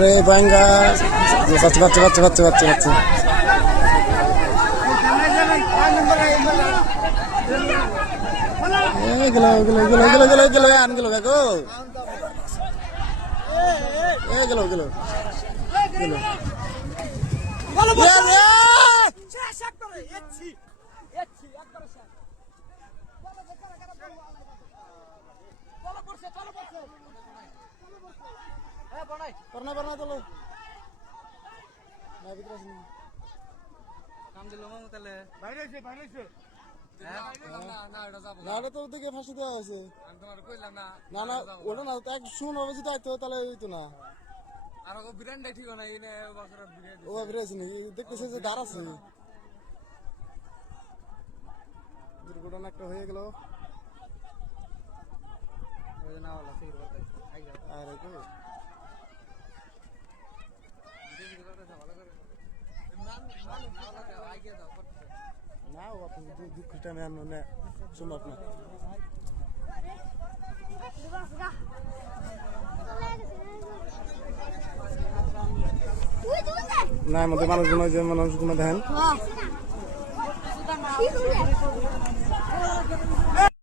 আরে বাঙ্গা বাচ্চা বাচ্চা বাচ্চা বাচ্চা বাচ্চা বাচ্চা গেল গেল গেল গেল গেল গেল আন গেল কাকু গেল গেল গেল পড়না পড়না চলো না ভিতরে আসেনি কাম দিল মামু তাহলে বাইরে হইছে না ওটা তো ওদিকে ফাঁসি দেওয়া হয়েছে আমি তোমার কইলাম না না না ওটা না এক শুন হবে যদি আইতো তাহলে হইতো না আর ও বিরানটাই ঠিক না এনে বছর বিরান ও বেরিয়েছে নাকি দেখতেছে যে দাঁড় আছে দুর্ঘটনা একটা হয়ে গেল না হলো সেই বলতে আই যাও আর এই তো না ও আপনি দুঃখ টাইমে আমরা না সম্ভব না না আমাদের মানুষগুলো যে মানুষগুলো দেখেন